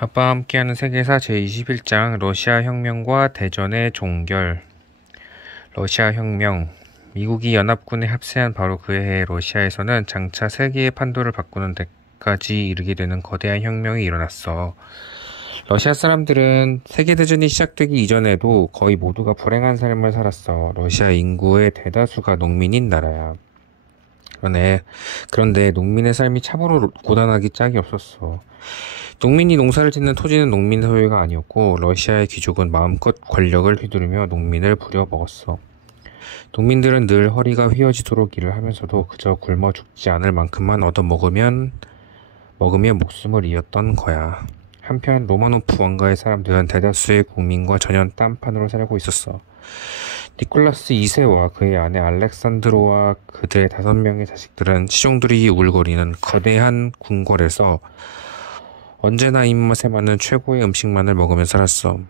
아빠와 함께하는 세계사 제21장 러시아 혁명과 대전의 종결. 러시아 혁명. 미국이 연합군에 합세한 바로 그 해에 러시아에서는 장차 세계의 판도를 바꾸는 데까지 이르게 되는 거대한 혁명이 일어났어. 러시아 사람들은 세계대전이 시작되기 이전에도 거의 모두가 불행한 삶을 살았어. 러시아 인구의 대다수가 농민인 나라야. 그런데 농민의 삶이 참으로 고단하기 짝이 없었어. 농민이 농사를 짓는 토지는 농민 소유가 아니었고, 러시아의 귀족은 마음껏 권력을 휘두르며 농민을 부려먹었어. 농민들은 늘 허리가 휘어지도록 일을 하면서도 그저 굶어 죽지 않을 만큼만 먹으며 목숨을 이었던 거야. 한편 로마노프 왕가의 사람들은 대다수의 국민과 전혀 딴판으로 살고 있었어. 니콜라스 2세와 그의 아내 알렉산드로와 그들의 5명의 자식들은 시종들이 우글거리는 거대한 궁궐에서 언제나 입맛에 맞는 최고의 음식만을 먹으며 살았어.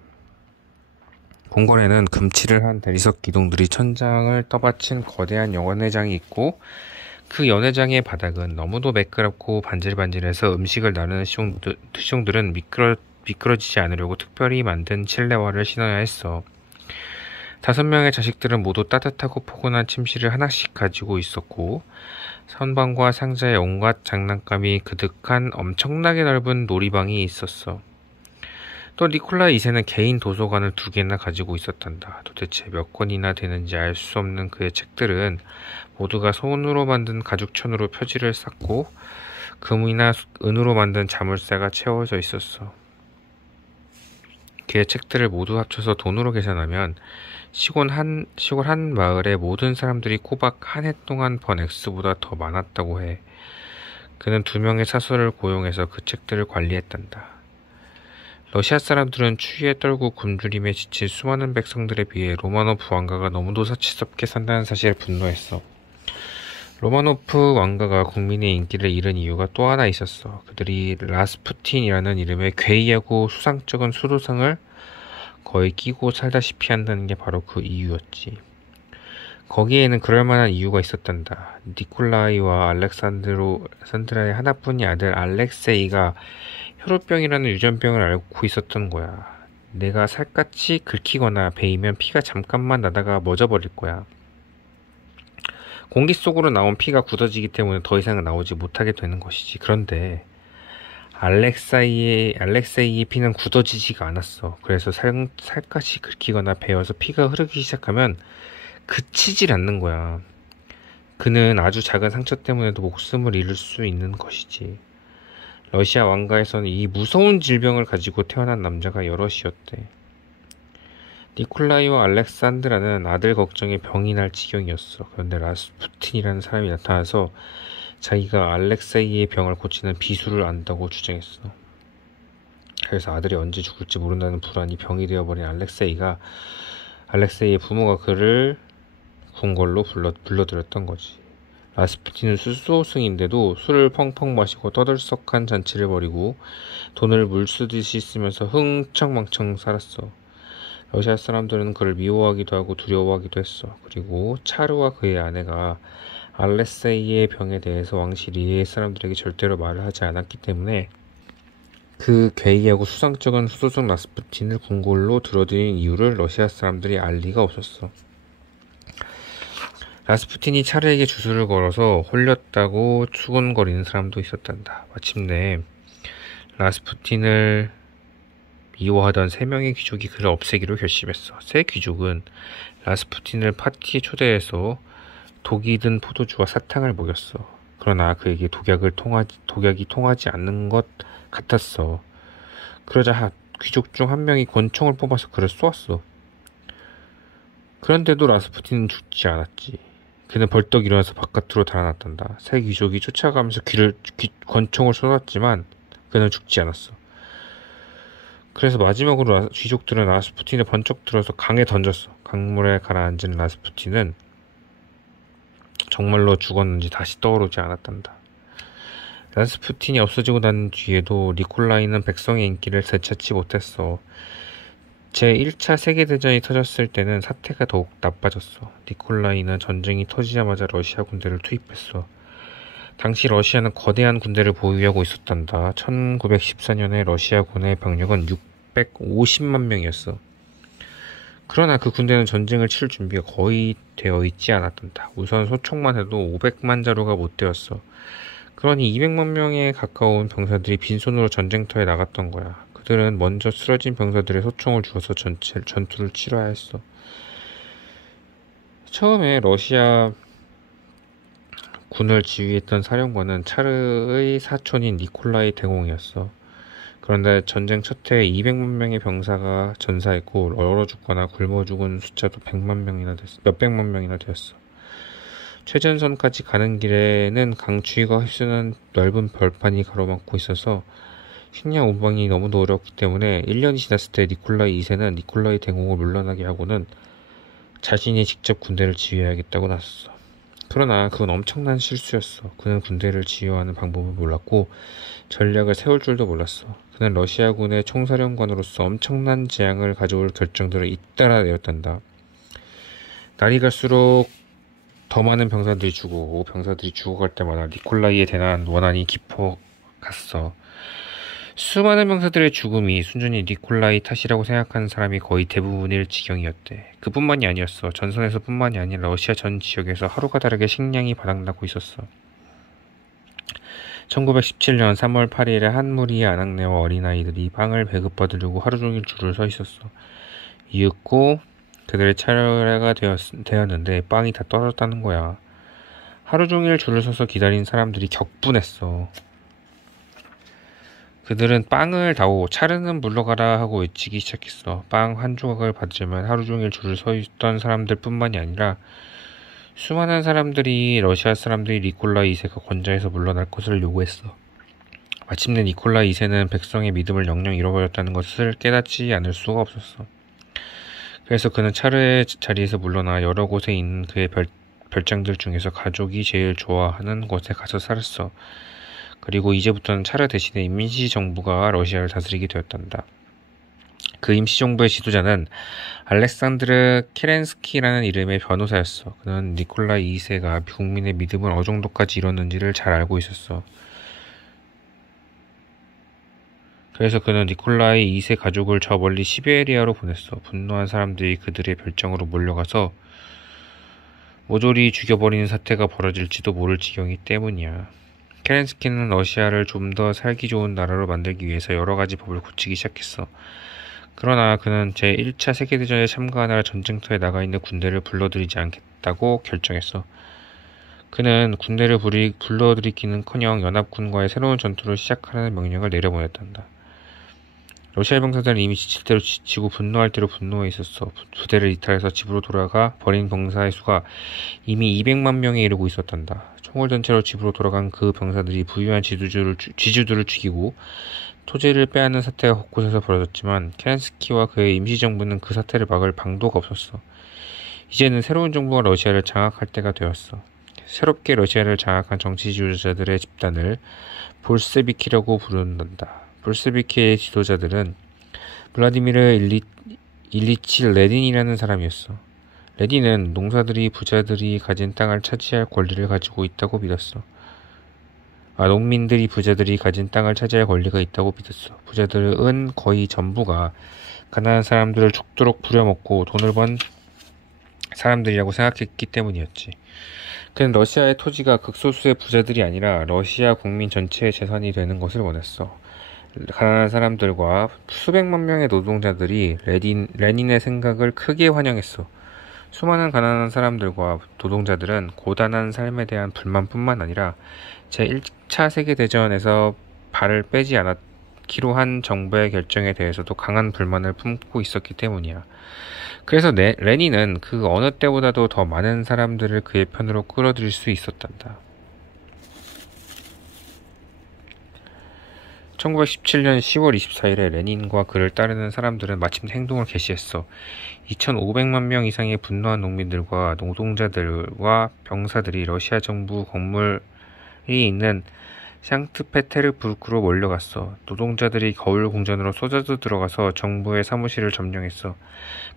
궁궐에는 금칠을 한 대리석 기둥들이 천장을 떠받친 거대한 연회장이 있고, 그 연회장의 바닥은 너무도 매끄럽고 반질반질해서 음식을 나르는 시종들은 미끄러지지 않으려고 특별히 만든 실내화를 신어야 했어. 5명의 자식들은 모두 따뜻하고 포근한 침실을 하나씩 가지고 있었고, 선반과 상자에 온갖 장난감이 그득한 엄청나게 넓은 놀이방이 있었어. 또 니콜라 2세는 개인 도서관을 2개나 가지고 있었단다. 도대체 몇 권이나 되는지 알 수 없는 그의 책들은 모두가 손으로 만든 가죽천으로 표지를 쌓고 금이나 은으로 만든 자물쇠가 채워져 있었어. 그의 책들을 모두 합쳐서 돈으로 계산하면 시골 한 마을의 모든 사람들이 꼬박 한 해 동안 번 액수보다 더 많았다고 해. 그는 2명의 사서를 고용해서 그 책들을 관리했단다. 러시아 사람들은 추위에 떨고 굶주림에 지친 수많은 백성들에 비해 로마노프 왕가가 너무도 사치스럽게 산다는 사실에 분노했어. 로마노프 왕가가 국민의 인기를 잃은 이유가 또 하나 있었어. 그들이 라스푸틴이라는 이름의 괴이하고 수상쩍은 수도승을 거의 끼고 살다시피 한다는 게 바로 그 이유였지. 거기에는 그럴 만한 이유가 있었단다. 니콜라이와 알렉산드라의 하나뿐인 아들 알렉세이가 혈우병이라는 유전병을 앓고 있었던 거야. 내가 살갗이 긁히거나 베이면 피가 잠깐만 나다가 멎어버릴 거야. 공기 속으로 나온 피가 굳어지기 때문에 더 이상은 나오지 못하게 되는 것이지. 그런데 알렉세이의 피는 굳어지지가 않았어. 그래서 살갗이 긁히거나 베어서 피가 흐르기 시작하면 그치질 않는 거야. 그는 아주 작은 상처 때문에도 목숨을 잃을 수 있는 것이지. 러시아 왕가에서는 이 무서운 질병을 가지고 태어난 남자가 여럿이었대. 니콜라이와 알렉산드라는 아들 걱정에 병이 날 지경이었어. 그런데 라스푸틴이라는 사람이 나타나서 자기가 알렉세이의 병을 고치는 비수를 안다고 주장했어. 그래서 아들이 언제 죽을지 모른다는 불안이 병이 되어버린 알렉세이의 부모가 그를 궁궐로 불러들였던 거지. 라스푸틴은 수도승인데도 술을 펑펑 마시고 떠들썩한 잔치를 벌이고 돈을 물쓰듯이 쓰면서 흥청망청 살았어. 러시아 사람들은 그를 미워하기도 하고 두려워하기도 했어. 그리고 차르와 그의 아내가 알렉세이의 병에 대해서 왕실이 사람들에게 절대로 말을 하지 않았기 때문에 그 괴이하고 수상쩍은 수도승 라스푸틴을 궁궐로 들어들인 이유를 러시아 사람들이 알 리가 없었어. 라스푸틴이 차르에게 주술을 걸어서 홀렸다고 수군거리는 사람도 있었단다. 마침내 라스푸틴을 미워하던 3명의 귀족이 그를 없애기로 결심했어. 새 귀족은 라스푸틴을 파티에 초대해서 독이 든 포도주와 사탕을 먹였어. 그러나 그에게 독약이 통하지 않는 것 같았어. 그러자 귀족 중 한 명이 권총을 뽑아서 그를 쏘았어. 그런데도 라스푸틴은 죽지 않았지. 그는 벌떡 일어나서 바깥으로 달아났단다. 새 귀족이 쫓아가면서 권총을 쏘았지만 그는 죽지 않았어. 그래서 마지막으로 귀족들은 라스푸틴을 번쩍 들어서 강에 던졌어. 강물에 가라앉은 라스푸틴은 정말로 죽었는지 다시 떠오르지 않았단다. 라스푸틴이 없어지고 난 뒤에도 니콜라이는 백성의 인기를 되찾지 못했어. 제1차 세계대전이 터졌을 때는 사태가 더욱 나빠졌어. 니콜라이는 전쟁이 터지자마자 러시아 군대를 투입했어. 당시 러시아는 거대한 군대를 보유하고 있었단다. 1914년에 러시아군의 병력은 650만 명이었어. 그러나 그 군대는 전쟁을 치를 준비가 거의 되어 있지 않았단다. 우선 소총만 해도 500만 자루가 못 되었어. 그러니 200만 명에 가까운 병사들이 빈손으로 전쟁터에 나갔던 거야. 그들은 먼저 쓰러진 병사들의 소총을 주어서 전투를 치러야 했어. 처음에 러시아 군을 지휘했던 사령관은 차르의 사촌인 니콜라이 대공이었어. 그런데 전쟁 첫 해에 200만 명의 병사가 전사했고 얼어 죽거나 굶어 죽은 숫자도 몇백만 명이나 되었어. 최전선까지 가는 길에는 강추위가 휩쓰는 넓은 벌판이 가로막고 있어서 식량 운반이 너무 어렵기 때문에 1년이 지났을 때 니콜라이 2세는 니콜라이 대공을 물러나게 하고는 자신이 직접 군대를 지휘해야겠다고 나섰어. 그러나 그건 엄청난 실수였어. 그는 군대를 지휘하는 방법을 몰랐고 전략을 세울 줄도 몰랐어. 그는 러시아군의 총사령관으로서 엄청난 재앙을 가져올 결정들을 잇따라 내었단다. 날이 갈수록 더 많은 병사들이 죽어갈 때마다 니콜라이에 대한 원한이 깊어갔어. 수많은 병사들의 죽음이 순전히 니콜라이 탓이라고 생각하는 사람이 거의 대부분일 지경이었대. 그뿐만이 아니었어. 전선에서 뿐만이 아니라 러시아 전 지역에서 하루가 다르게 식량이 바닥나고 있었어. 1917년 3월 8일에 한 무리의 아낙네와 어린아이들이 빵을 배급받으려고 하루 종일 줄을 서 있었어. 이윽고 그들의 차례가 되었는데 빵이 다 떨어졌다는 거야. 하루 종일 줄을 서서 기다린 사람들이 격분했어. 그들은 빵을 다오, 차르는 물러가라 하고 외치기 시작했어. 빵 한 조각을 받으려면 하루 종일 줄을 서 있던 사람들 뿐만이 아니라 수많은 사람들이 러시아 사람들이 니콜라이 2세가 권좌에서 물러날 것을 요구했어. 마침내 니콜라이 2세는 백성의 믿음을 영영 잃어버렸다는 것을 깨닫지 않을 수가 없었어. 그래서 그는 차르의 자리에서 물러나 여러 곳에 있는 그의 별장들 중에서 가족이 제일 좋아하는 곳에 가서 살았어. 그리고 이제부터는 차르 대신에 임시정부가 러시아를 다스리게 되었단다. 그 임시정부의 지도자는 알렉산드르 케렌스키라는 이름의 변호사였어. 그는 니콜라이 2세가 국민의 믿음을 어느 정도까지 잃었는지를 잘 알고 있었어. 그래서 그는 니콜라이 2세 가족을 저 멀리 시베리아로 보냈어. 분노한 사람들이 그들의 별장으로 몰려가서 모조리 죽여버리는 사태가 벌어질지도 모를 지경이기 때문이야. 케렌스키는 러시아를 좀 더 살기 좋은 나라로 만들기 위해서 여러 가지 법을 고치기 시작했어. 그러나 그는 제1차 세계대전에 참가하느라 전쟁터에 나가 있는 군대를 불러들이지 않겠다고 결정했어. 그는 군대를 불러들이기는커녕 연합군과의 새로운 전투를 시작하라는 명령을 내려보냈단다. 러시아 병사들은 이미 지칠 대로 지치고 분노할 대로 분노해 있었어. 부대를 이탈해서 집으로 돌아가 버린 병사의 수가 이미 200만 명에 이르고 있었단다. 총을 든 채로 집으로 돌아간 그 병사들이 부유한 지주들을 죽이고 토지를 빼앗는 사태가 곳곳에서 벌어졌지만 케렌스키와 그의 임시정부는 그 사태를 막을 방도가 없었어. 이제는 새로운 정부가 러시아를 장악할 때가 되었어. 새롭게 러시아를 장악한 정치 지도자들의 집단을 볼세비키라고 부른단다. 볼세비키의 지도자들은 블라디미르 일리치 레닌이라는 사람이었어. 레닌은 농민들이 부자들이 가진 땅을 차지할 권리가 있다고 믿었어. 부자들은 거의 전부가 가난한 사람들을 죽도록 부려먹고 돈을 번 사람들이라고 생각했기 때문이었지. 그는 러시아의 토지가 극소수의 부자들이 아니라 러시아 국민 전체의 재산이 되는 것을 원했어. 가난한 사람들과 수백만 명의 노동자들이 레닌의 생각을 크게 환영했어. 수많은 가난한 사람들과 노동자들은 고단한 삶에 대한 불만뿐만 아니라 제1차 세계대전에서 발을 빼지 않기로 한 정부의 결정에 대해서도 강한 불만을 품고 있었기 때문이야. 그래서 레닌은 그 어느 때보다도 더 많은 사람들을 그의 편으로 끌어들일 수 있었단다. 1917년 10월 24일에 레닌과 그를 따르는 사람들은 마침내 행동을 개시했어. 2,500만 명 이상의 분노한 농민들과 노동자들과 병사들이 러시아 정부 건물이 있는 상트페테르부르크로 몰려갔어. 노동자들이 거울 공전으로 쏟아져 들어가서 정부의 사무실을 점령했어.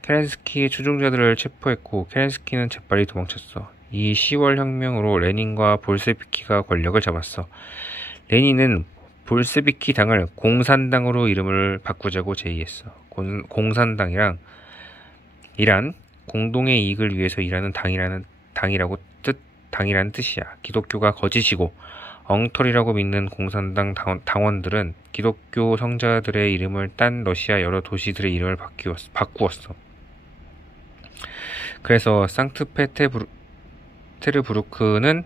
케렌스키의 추종자들을 체포했고 케렌스키는 재빨리 도망쳤어. 이 10월 혁명으로 레닌과 볼셰비키가 권력을 잡았어. 레닌은 볼셰비키 당을 공산당으로 이름을 바꾸자고 제의했어. 공산당이란 공동의 이익을 위해서 일하는 당이라는 뜻이야. 기독교가 거짓이고 엉터리라고 믿는 공산당 당원들은 기독교 성자들의 이름을 딴 러시아 여러 도시들의 이름을 바꾸었어. 그래서 상트페테르부르크는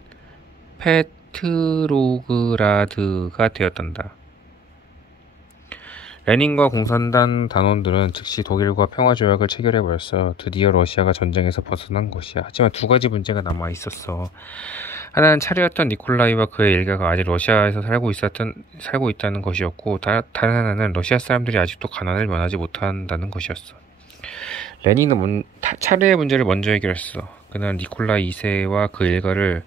페트로그라드가 되었단다. 레닌과 공산당 단원들은 즉시 독일과 평화조약을 체결해버렸어. 드디어 러시아가 전쟁에서 벗어난 것이야. 하지만 두 가지 문제가 남아있었어. 하나는 차르였던 니콜라이와 그의 일가가 아직 러시아에서 살고 있다는 것이었고, 다른 하나는 러시아 사람들이 아직도 가난을 면하지 못한다는 것이었어. 레닌은 차르의 문제를 먼저 해결했어. 그는 니콜라이 2세와 그 일가를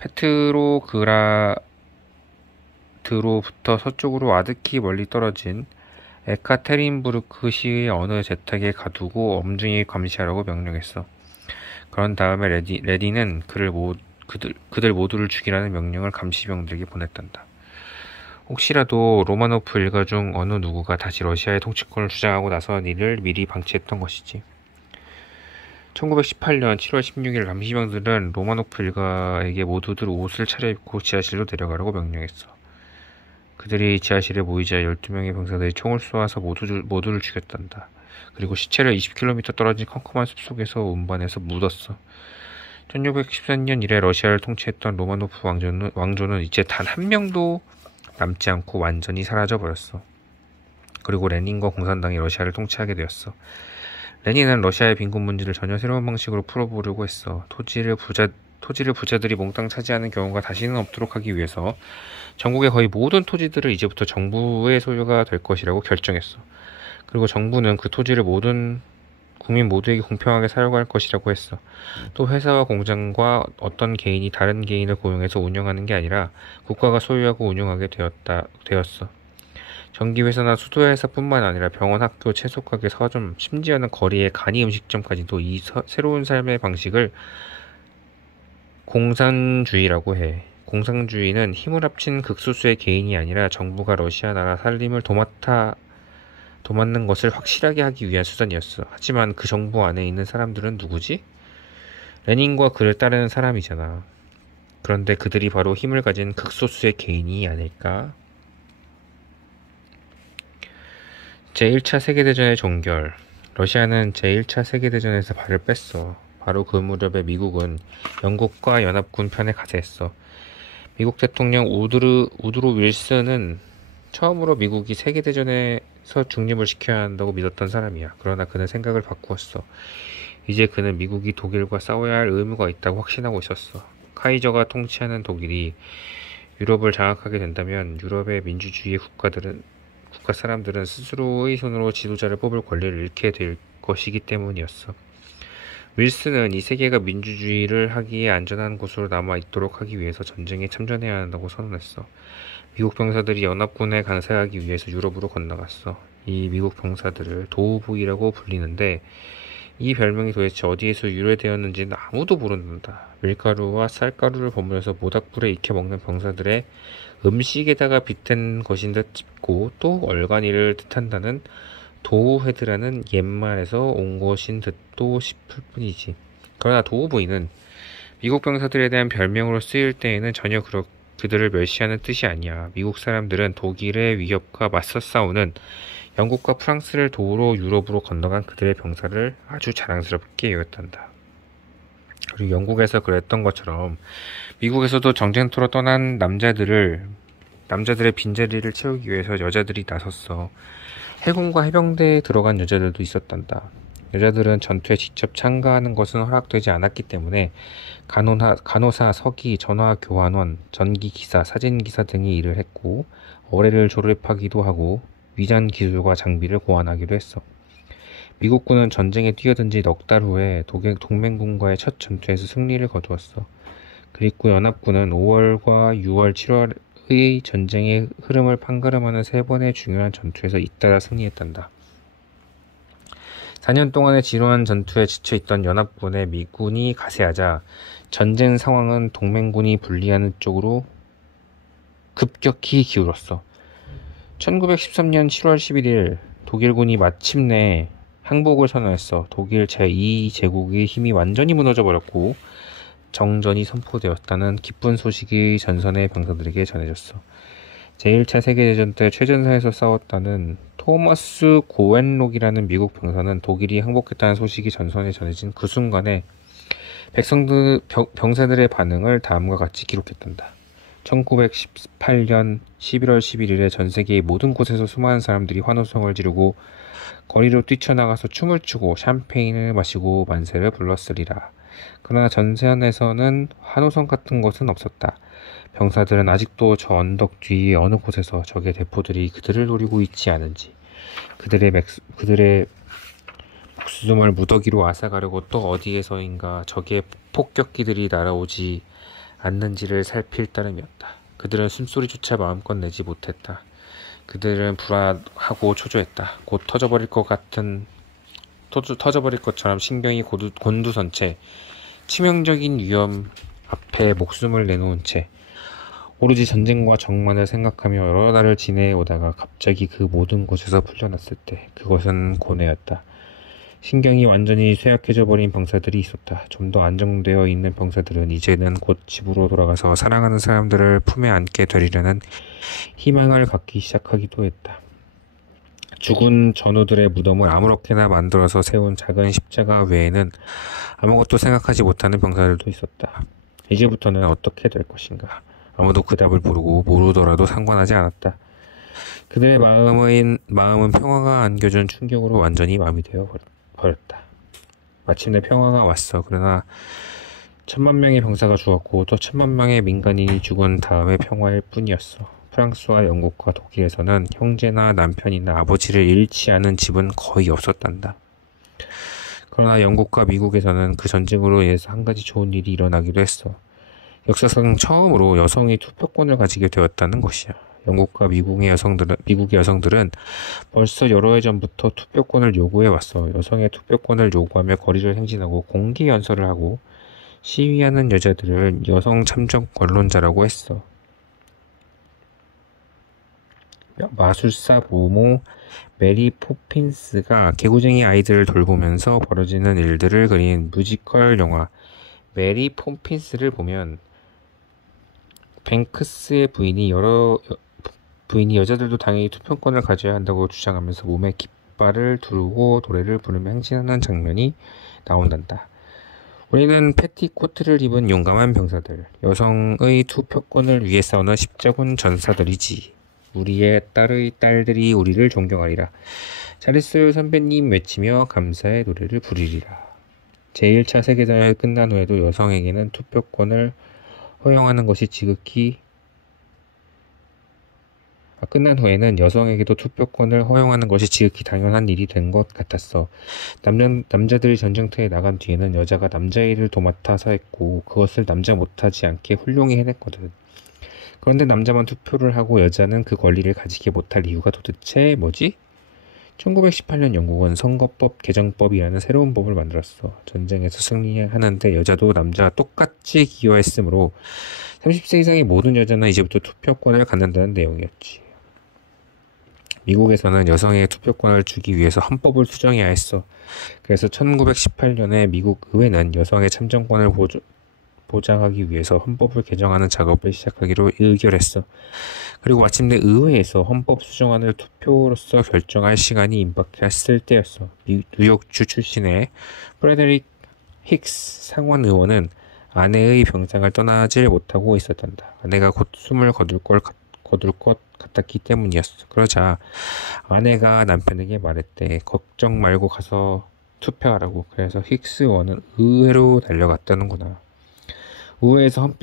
페트로그라드로부터 서쪽으로 아득히 멀리 떨어진 에카테린부르크 시의 어느 재택에 가두고 엄중히 감시하라고 명령했어. 그런 다음에 레닌은 그들 모두를 죽이라는 명령을 감시병들에게 보냈단다. 혹시라도 로마노프 일가 중 어느 누구가 다시 러시아의 통치권을 주장하고 나선 이를 미리 방치했던 것이지. 1918년 7월 16일 감시병들은 로마노프 일가에게 모두들 옷을 차려입고 지하실로 내려가라고 명령했어. 그들이 지하실에 모이자 12명의 병사들이 총을 쏘아서 모두를 죽였단다. 그리고 시체를 20km 떨어진 컴컴한 숲속에서 운반해서 묻었어. 1614년 이래 러시아를 통치했던 로마노프 왕조는 이제 단 한 명도 남지 않고 완전히 사라져버렸어. 그리고 레닌과 공산당이 러시아를 통치하게 되었어. 레닌은 러시아의 빈곤 문제를 전혀 새로운 방식으로 풀어보려고 했어. 토지를 부자들이 몽땅 차지하는 경우가 다시는 없도록 하기 위해서 전국의 거의 모든 토지들을 이제부터 정부의 소유가 될 것이라고 결정했어. 그리고 정부는 그 토지를 국민 모두에게 공평하게 사용할 것이라고 했어. 또 회사와 공장과 어떤 개인이 다른 개인을 고용해서 운영하는 게 아니라 국가가 소유하고 운영하게 되었어. 전기회사나 수도회사뿐만 아니라 병원, 학교, 채소가게, 서점, 심지어는 거리의 간이 음식점까지도 이 새로운 삶의 방식을 공산주의라고 해. 공산주의는 힘을 합친 극소수의 개인이 아니라 정부가 러시아 나라 살림을 도맡는 것을 확실하게 하기 위한 수단이었어. 하지만 그 정부 안에 있는 사람들은 누구지? 레닌과 그를 따르는 사람이잖아. 그런데 그들이 바로 힘을 가진 극소수의 개인이 아닐까? 제1차 세계대전의 종결. 러시아는 제1차 세계대전에서 발을 뺐어. 바로 그 무렵에 미국은 영국과 연합군 편에 가세했어. 미국 대통령 우드로 윌슨은 처음으로 미국이 세계대전에서 중립을 지켜야 한다고 믿었던 사람이야. 그러나 그는 생각을 바꾸었어. 이제 그는 미국이 독일과 싸워야 할 의무가 있다고 확신하고 있었어. 카이저가 통치하는 독일이 유럽을 장악하게 된다면 유럽의 민주주의 국가 사람들은 스스로의 손으로 지도자를 뽑을 권리를 잃게 될 것이기 때문이었어. 윌슨은 이 세계가 민주주의를 하기에 안전한 곳으로 남아있도록 하기 위해서 전쟁에 참전해야 한다고 선언했어. 미국 병사들이 연합군에 강세하기 위해서 유럽으로 건너갔어. 이 미국 병사들을 도우부이라고 불리는데 이 별명이 도대체 어디에서 유래되었는지는 아무도 모른다. 밀가루와 쌀가루를 버무려서 모닥불에 익혀 먹는 병사들의 음식에다가 빗댄 것인 듯 싶고 또 얼간이를 뜻한다는 도우헤드라는 옛말에서 온 것인 듯도 싶을 뿐이지. 그러나 도우부이는 미국 병사들에 대한 별명으로 쓰일 때에는 전혀 그들을 멸시하는 뜻이 아니야. 미국 사람들은 독일의 위협과 맞서 싸우는 영국과 프랑스를 도우러 유럽으로 건너간 그들의 병사를 아주 자랑스럽게 여겼단다. 그리고 영국에서 그랬던 것처럼 미국에서도 전쟁터로 떠난 남자들의 빈자리를 채우기 위해서 여자들이 나섰어. 해군과 해병대에 들어간 여자들도 있었단다. 여자들은 전투에 직접 참가하는 것은 허락되지 않았기 때문에 간호사, 서기, 전화교환원, 전기기사, 사진기사 등의 일을 했고 어뢰를 조립하기도 하고 위장 기술과 장비를 고안하기도 했어. 미국군은 전쟁에 뛰어든 지 넉 달 후에 동맹군과의 첫 전투에서 승리를 거두었어. 그리고 연합군은 5월과 6월, 7월의 전쟁의 흐름을 판가름하는 세 번의 중요한 전투에서 잇따라 승리했단다. 4년 동안의 지루한 전투에 지쳐있던 연합군의 미군이 가세하자 전쟁 상황은 동맹군이 불리하는 쪽으로 급격히 기울었어. 1913년 7월 11일 독일군이 마침내 항복을 선언했어. 독일 제2제국의 힘이 완전히 무너져버렸고 정전이 선포되었다는 기쁜 소식이 전선의 병사들에게 전해졌어. 제1차 세계대전 때 최전선에서 싸웠다는 토머스 고웬록이라는 미국 병사는 독일이 항복했다는 소식이 전선에 전해진 그 순간에 병사들의 반응을 다음과 같이 기록했단다. 1918년 11월 11일에 전 세계의 모든 곳에서 수많은 사람들이 환호성을 지르고 거리로 뛰쳐나가서 춤을 추고 샴페인을 마시고 만세를 불렀으리라. 그러나 전선에서는 환호성 같은 것은 없었다. 병사들은 아직도 저 언덕 뒤 어느 곳에서 적의 대포들이 그들을 노리고 있지 않은지, 그들의 목숨을 무더기로 앗아가려고 또 어디에서인가 적의 폭격기들이 날아오지 않는지를 살필 따름이었다. 그들은 숨소리조차 마음껏 내지 못했다. 그들은 불안하고 초조했다. 곧 터져버릴 것처럼 신경이 곤두선 채 치명적인 위험 앞에 목숨을 내놓은 채 오로지 전쟁과 적만을 생각하며 여러 달을 지내오다가 갑자기 그 모든 곳에서 풀려났을 때 그것은 고뇌였다. 신경이 완전히 쇠약해져 버린 병사들이 있었다. 좀 더 안정되어 있는 병사들은 이제는 곧 집으로 돌아가서 사랑하는 사람들을 품에 안게 되리라는 희망을 갖기 시작하기도 했다. 죽은 전우들의 무덤을 아무렇게나 만들어서 세운 작은 십자가 외에는 아무것도 생각하지 못하는 병사들도 있었다. 이제부터는 어떻게 될 것인가? 아무도 그 답을 모르더라도 상관하지 않았다. 그들의 마음은 평화가 안겨준 충격으로 완전히 마비되어 버렸다. 마침내 평화가 왔어. 그러나 1000만 명의 병사가 죽었고 또 1000만 명의 민간인이 죽은 다음의 평화일 뿐이었어. 프랑스와 영국과 독일에서는 형제나 남편이나 아버지를 잃지 않은 집은 거의 없었단다. 그러나 영국과 미국에서는 그 전쟁으로 인해서 한 가지 좋은 일이 일어나기도 했어. 역사상 처음으로 여성이 투표권을 가지게 되었다는 것이야. 영국과 미국의 여성들은 벌써 여러 해 전부터 투표권을 요구해왔어. 여성의 투표권을 요구하며 거리를 행진하고 공개 연설을 하고 시위하는 여자들을 여성 참정 언론자라고 했어. 마술사 모모 메리 포핀스가 개구쟁이 아이들을 돌보면서 벌어지는 일들을 그린 뮤지컬 영화 메리 포핀스를 보면 뱅크스의 부인이 여자들도 당연히 투표권을 가져야 한다고 주장하면서 몸에 깃발을 두르고 노래를 부르며 행진하는 장면이 나온단다. 우리는 패티코트를 입은 용감한 병사들, 여성의 투표권을 위해 싸우는 십자군 전사들이지. 우리의 딸들이 우리를 존경하리라. 잘했어요 선배님 외치며 감사의 노래를 부르리라. 제1차 세계대전이 끝난 후에도 여성에게는 투표권을 허용하는 것이 끝난 후에는 여성에게도 투표권을 허용하는 것이 지극히 당연한 일이 된 것 같았어. 남자들이 전쟁터에 나간 뒤에는 여자가 남자 일을 도맡아서 했고 그것을 남자 못하지 않게 훌륭히 해냈거든. 그런데 남자만 투표를 하고 여자는 그 권리를 가지게 못할 이유가 도대체 뭐지? 1918년 영국은 선거법 개정법이라는 새로운 법을 만들었어. 전쟁에서 승리하는데 여자도 남자와 똑같이 기여했으므로 30세 이상의 모든 여자는 이제부터 투표권을 갖는다는 내용이었지. 미국에서는 여성에게 투표권을 주기 위해서 헌법을 수정해야 했어. 그래서 1918년에 미국 의회는 여성의 참정권을 보장하기 위해서 헌법을 개정하는 작업을 시작하기로 의결했어. 그리고 마침내 의회에서 헌법 수정안을 투표로서 결정할 시간이 임박했을 때였어. 뉴욕주 출신의 프레데릭 힉스 상원 의원은 아내의 병상을 떠나질 못하고 있었단다. 아내가 곧 숨을 거둘 것 같았기 때문이었어. 그러자 아내가 남편에게 말했대. 걱정 말고 가서 투표하라고. 그래서 힉스 의원은 의회로 달려갔다는구나. 의회에서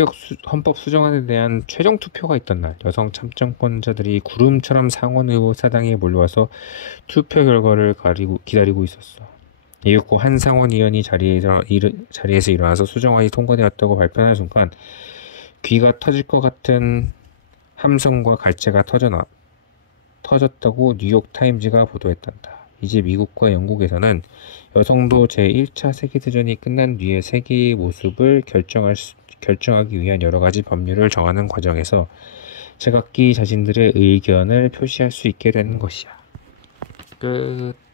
헌법 수정안에 대한 최종 투표가 있던 날, 여성 참정권자들이 구름처럼 상원 의사당에 몰려와서 투표 결과를 기다리고 있었어. 이윽고 한 상원 의원이 자리에서 일어나서 수정안이 통과되었다고 발표하는 순간 귀가 터질 것 같은 함성과 갈채가 터졌다고 뉴욕 타임즈가 보도했단다. 이제 미국과 영국에서는 여성도 제1차 세계대전이 끝난 뒤에 세계의 모습을 결정하기 위한 여러 가지 법률을 정하는 과정에서 제각기 자신들의 의견을 표시할 수 있게 되는 것이야. 끝.